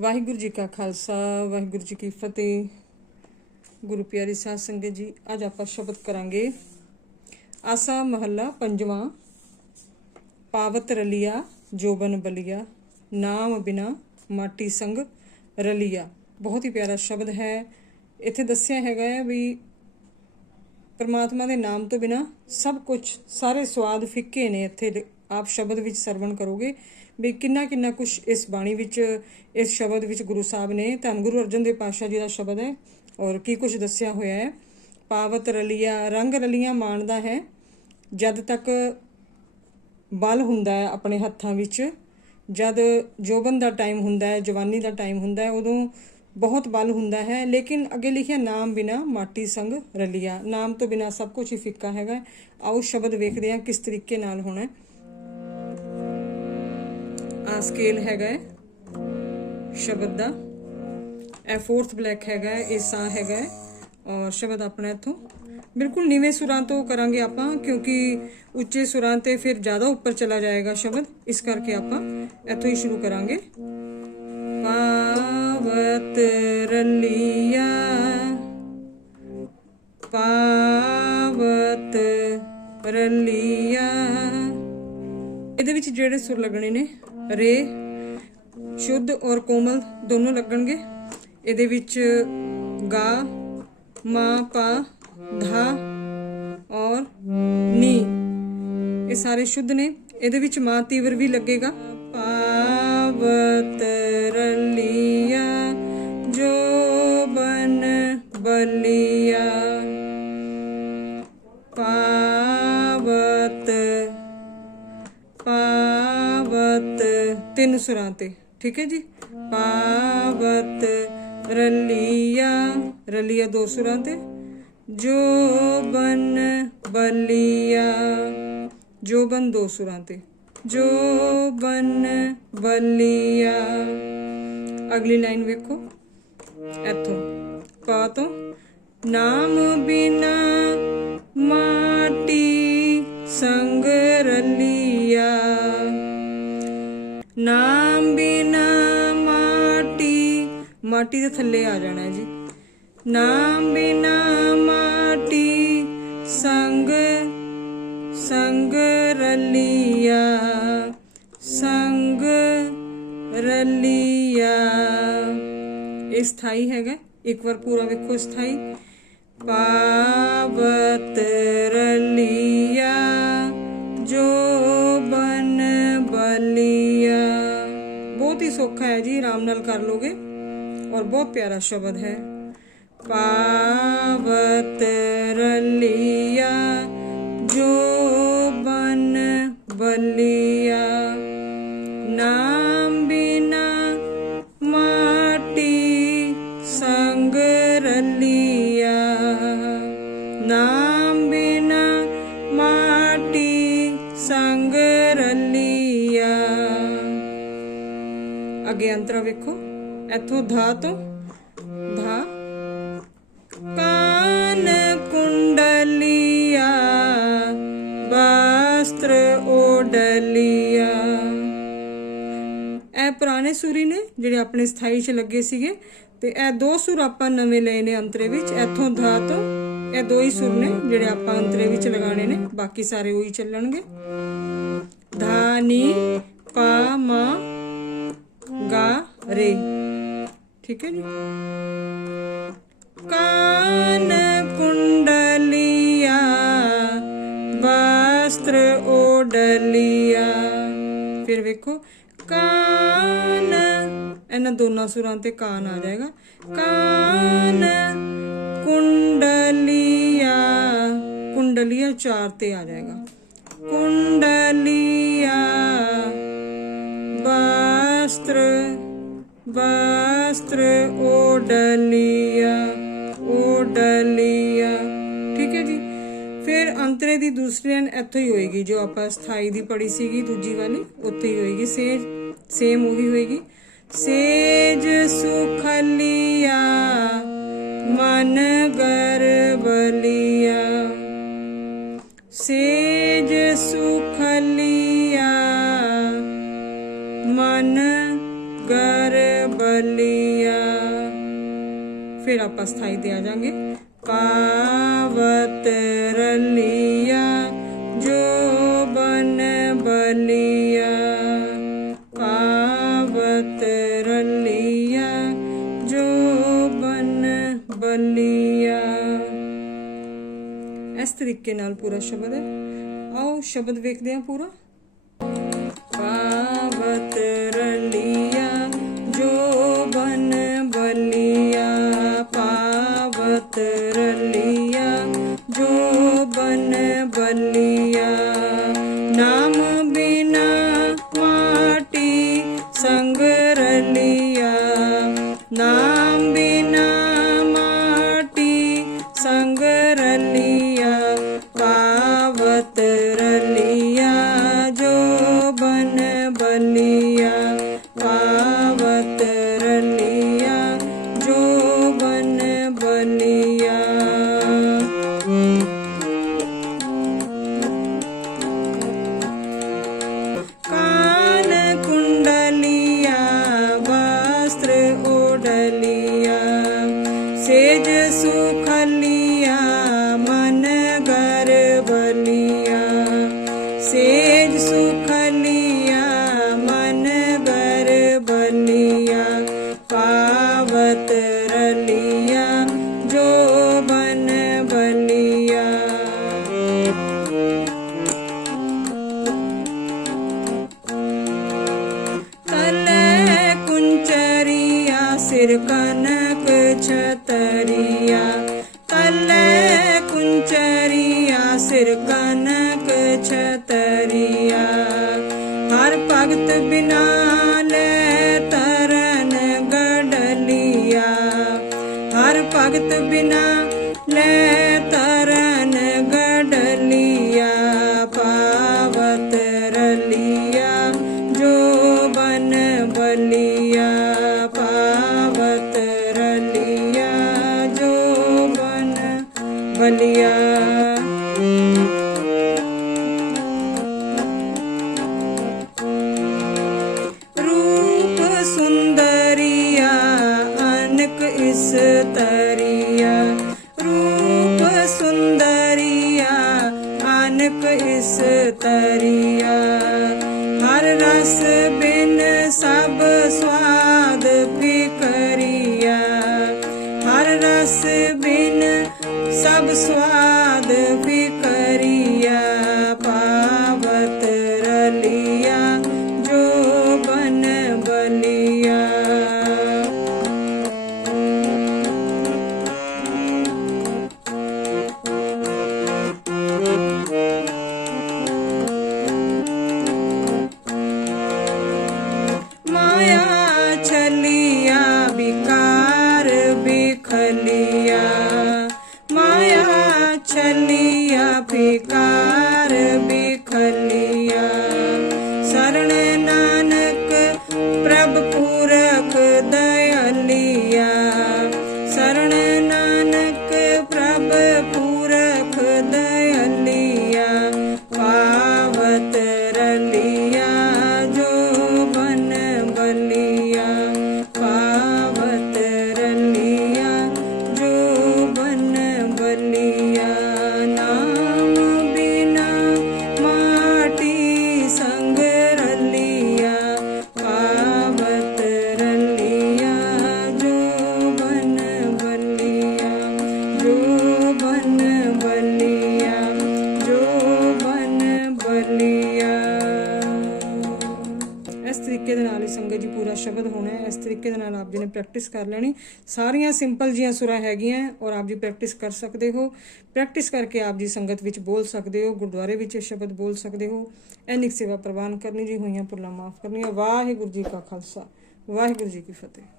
ਵਾਹਿਗੁਰੂ ਜੀ ਕਾ ਖਾਲਸਾ, ਵਾਹਿਗੁਰੂ ਜੀ ਕੀ ਫਤਿਹ। ਗੁਰੂ ਪਿਆਰੀ ਸਾਧ ਸੰਗਤ ਜੀ, ਅੱਜ ਆਪਾਂ ਸ਼ਬਦ ਕਰਾਂਗੇ। ਆਸਾ ਮਹੱਲਾ ਪੰਜਵਾਂ, ਪਾਵਤ ਰਲੀਆ ਜੋਬਨ ਬਲੀਆ, ਨਾਮ ਬਿਨਾ ਮਾਟੀ ਸੰਗ ਰਲੀਆ। ਬਹੁਤ ਹੀ ਪਿਆਰਾ ਸ਼ਬਦ ਹੈ। ਇੱਥੇ ਦੱਸਿਆ ਹੈਗਾ ਹੈ ਵੀ ਪਰਮਾਤਮਾ ਦੇ ਨਾਮ ਤੋਂ ਬਿਨਾ ਸਭ ਕੁਝ ਸਾਰੇ ਸਵਾਦ ਫਿੱਕੇ ਨੇ ਇੱਥੇ ਆਪ ਸ਼ਬਦ ਵਿੱਚ ਸਰਵਣ ਕਰੋਗੇ ਵੀ ਕਿੰਨਾ ਕਿੰਨਾ ਕੁਝ ਇਸ ਬਾਣੀ ਵਿੱਚ, ਇਸ ਸ਼ਬਦ ਵਿੱਚ ਗੁਰੂ ਸਾਹਿਬ ਨੇ, ਧੰਨ ਗੁਰੂ ਅਰਜਨ ਦੇਵ ਪਾਤਸ਼ਾਹ ਜੀ ਦਾ ਸ਼ਬਦ ਹੈ ਔਰ ਕੀ ਕੁਝ ਦੱਸਿਆ ਹੋਇਆ ਹੈ। ਪਾਵਤ ਰਲੀਆ, ਰੰਗ ਰਲੀਆਂ ਮਾਣਦਾ ਹੈ, ਜਦ ਤੱਕ ਬਲ ਹੁੰਦਾ ਹੈ ਆਪਣੇ ਹੱਥਾਂ ਵਿੱਚ, ਜਦ ਜੋਬਨ ਦਾ ਟਾਈਮ ਹੁੰਦਾ ਹੈ, ਜਵਾਨੀ ਦਾ ਟਾਈਮ ਹੁੰਦਾ ਹੈ, ਉਦੋਂ ਬਹੁਤ ਬਲ ਹੁੰਦਾ ਹੈ, ਲੇਕਿਨ ਅੱਗੇ ਲਿਖਿਆ ਨਾਮ ਬਿਨਾ ਮਾਟੀ ਸੰਗ ਰਲੀਆ। ਨਾਮ ਤੋਂ ਬਿਨਾ ਸਭ ਕੁਝ ਹੀ ਫਿੱਕਾ ਹੈਗਾ ਆਓ ਸ਼ਬਦ ਵੇਖਦੇ ਹਾਂ ਕਿਸ ਤਰੀਕੇ ਨਾਲ ਹੋਣਾ ਹੈ। ਸਕੇਲ ਹੈਗਾ ਹੈ। ਸ਼ਬਦ ਦਾ। ਇਹ ਫੋਰਥ ਬਲੈਕ ਹੈਗਾ ਹੈ, ਇਹ ਸਾ ਹੈਗਾ ਹੈ ਔਰ ਸ਼ਬਦ ਆਪਣਾ ਇੱਥੋਂ। ਬਿਲਕੁਲ ਨੀਵੇਂ ਸੁਰਾਂ ਤੋਂ ਕਰਾਂਗੇ ਆਪਾਂ ਕਿਉਂਕਿ ਉੱਚੇ ਸੁਰਾਂ ਤੇ ਫਿਰ ਜ਼ਿਆਦਾ ਉੱਪਰ ਚਲਾ ਜਾਏਗਾ ਸ਼ਬਦ ਇਸ ਕਰਕੇ ਆਪਾਂ ਇੱਥੋਂ ਹੀ ਸ਼ੁਰੂ ਕਰਾਂਗੇ। ਪਾਵਤ ਰਲੀਆ। ਪਾਵਤ ਰਲੀਆ। ਇਹਦੇ ਵਿੱਚ ਜਿਹੜੇ ਸੁਰ ਲੱਗਣੇ ਨੇ ਰੇ, ਸ਼ੁੱਧ ਔਰ ਕੋਮਲ ਦੋਨੋਂ ਲੱਗਣਗੇ। ਇਹਦੇ ਵਿੱਚ ਗਾ, ਮਾ, ਪਾ, ਧਾ ਔਰ ਨੀ। ਇਹ ਸਾਰੇ ਸ਼ੁੱਧ ਨੇ। ਇਹਦੇ ਵਿੱਚ ਮਾ ਤੀਵਰ ਵੀ ਲੱਗੇਗਾ। ਪਾਵਤ ਰਲੀਆ, ਜੋ ਬਨ ਬਲੀਆ। ਪਾਵਤ ਤਿੰਨ ਸੁਰਾਂ ਤੇ, ਠੀਕ ਹੈ ਜੀ? ਪਾਵਤ ਰਲੀਆ ਰਲੀਆ ਦੋ ਸੁਰਾਂ ਤੇ। ਜੋ ਬਲੀਆ, ਜੋ ਦੋ ਸੁਰਾਂ ਤੇ। ਜੋ ਬਲੀਆ। ਅਗਲੀ ਲਾਈਨ ਵੇਖੋ। ਇੱਥੋਂ, ਪਾ ਤੋਂ। ਨਾਮ ਬਿਨਾ ਮਾਟੀ ਸੰਗ ਰਲੀਆ। ਨਾਮ ਬਿਨਾ ਮਾਟੀ ਮਾਟੀ ਦੇ ਥੱਲੇ ਆ ਜਾਣਾ ਜੀ। ਨਾਮ ਬਿਨਾ ਮਾਟੀ, ਸੰਗ ਸੰਗ ਰਲੀਆ ਸੰਗ ਰਲੀਆ। ਇਹ ਸਥਾਈ ਹੈਗਾ, ਇੱਕ ਵਾਰ ਪੂਰਾ ਵੇਖੋ ਸਥਾਈ। ਪਾਵਤ ਰਲੀਆ ਸੌਖਾ ਹੈ ਜੀ ਆਰਾਮ ਨਾਲ ਕਰ ਲੋਗੇ ਔਰ ਬਹੁਤ ਪਿਆਰਾ ਸ਼ਬਦ ਹੈ ਪਾਵਤ ਅੱਗੇ ਅੰਤਰਾ ਵੇਖੋ। ਇੱਥੋਂ ਧਾ ਤੋਂ ਧਾ। ਕਾਨ ਕੁੰਡਲੀਆ, ਵਸਤਰ ਓਡਲੀਆ। ਇਹ ਪੁਰਾਣੇ ਸੂਰੀ ਨੇ ਜਿਹੜੇ ਆਪਣੇ ਸਥਾਈ 'ਚ ਲੱਗੇ ਸੀਗੇ ਤੇ ਇਹ ਦੋ ਸੁਰ ਆਪਾਂ ਨਵੇਂ ਲਏ ਨੇ ਅੰਤਰੇ ਵਿੱਚ। ਇੱਥੋਂ ਧਾ ਤੋਂ ਇਹ ਦੋ ਹੀ ਸੁਰ ਨੇ ਜਿਹੜੇ ਆਪਾਂ ਅੰਤਰੇ ਵਿੱਚ ਲਗਾਣੇ ਨੇ। ਬਾਕੀ ਸਾਰੇ ਉਹੀ ਚੱਲਣਗੇ। ਧਾ ਨੀ ਪਾ ਮਾ ਗਾ ਰੇ। ਠੀਕ ਹੈ ਜੀ? ਕਾਨ ਕੁੰਡਲੀਆ, ਵਸਤਰ ਓਡਲੀਆ। ਫਿਰ ਵੇਖੋ, ਕਾਨ, ਇਹਨਾਂ ਦੋਨਾਂ ਸੁਰਾਂ ਤੇ ਕਾਨ ਆ ਜਾਏਗਾ। ਕਾਨ ਕੁੰਡਲੀਆ ਕੁੰਡਲੀਆ ਚਾਰ ਤੇ ਆ ਜਾਏਗਾ। ਕੁੰਡਲੀਆ ਵਸਤਰ ਓਡਲੀਆ ਓਡਲੀਆ ਠੀਕ ਹੈ ਜੀ। ਫਿਰ ਅੰਤਰੇ ਦੀ ਦੂਸਰੀ ਲਾਈਨ ਇੱਥੋਂ ਹੀ ਹੋਏਗੀ, ਜੋ ਆਪਾਂ ਸਥਾਈ ਦੀ ਪੜੀ ਸੀਗੀ, ਦੂਜੀ ਵਾਲੀ ਉੱਥੇ ਹੀ ਹੋਏਗੀ। ਸੇਜ ਸੇਮ ਉਹੀ ਹੋਏਗੀ। ਸੇਜ ਸੁਖਲੀਆ, ਮਨ ਗਰਬਲੀਆ ਸੇਜ ਸੁਖਲੀਆ ਮਨ ਗਰਬਲੀਆ ਆਪਾਂ ਸਥਾਈ ਤੇ ਆ ਜਾਾਂਗੇ ਪਾਵਤ ਰਲੀਆ ਜੋ ਬਨ ਬਲੀਆ ਪਾਵਤ ਰਲੀਆ ਜੋ ਬਨ ਬਲੀਆ ਇਸ ਤਰੀਕੇ ਨਾਲ ਪੂਰਾ ਸ਼ਬਦ ਹੈ ਆਓ ਸ਼ਬਦ ਵੇਖਦੇ ਹਾਂ ਪੂਰਾ ਬਨ been on. ਸੁੰਦਰੀਆ, ਅਨਕ ਇਸ ਤਰੀਆ। ਰੂਪ ਸੁੰਦਰੀਆ, ਅਨਕ ਇਸ ਤਰੀਆ। ਹਰ ਰਸ ਬਿਨ ਸਭ ਸਵਾਦ ਫਿਕਰੀਆ। ਹਰ ਰਸ ਬਿਨ ਸਭ ਸਵਾਦ विकार बिखलिया ਨਾਲ ਪ੍ਰੈਕਟਿਸ ਕਰ ਲੈਣੀ। ਸਾਰੀਆਂ ਸਿੰਪਲ ਜੀਆਂ ਸੁਰਾਂ ਹੈਗੀਆਂ ਔਰ ਆਪ ਜੀ ਪ੍ਰੈਕਟਿਸ ਕਰ ਸਕਦੇ ਹੋ। ਪ੍ਰੈਕਟਿਸ ਕਰਕੇ ਆਪ ਜੀ ਸੰਗਤ ਵਿੱਚ ਬੋਲ ਸਕਦੇ ਹੋ, ਗੁਰਦੁਆਰੇ ਵਿੱਚ ਇਹ ਸ਼ਬਦ ਬੋਲ ਸਕਦੇ ਹੋ। ਐਨਿਕ ਸੇਵਾ ਪ੍ਰਵਾਨ ਕਰਨੀ ਜੀ, ਹੋਈਆਂ ਭੁੱਲਾਂ ਮਾਫ ਕਰਨੀਆਂ। ਵਾਹਿਗੁਰੂ ਜੀ ਕਾ ਖਾਲਸਾ, ਵਾਹਿਗੁਰੂ ਜੀ ਕੀ ਫਤਿਹ।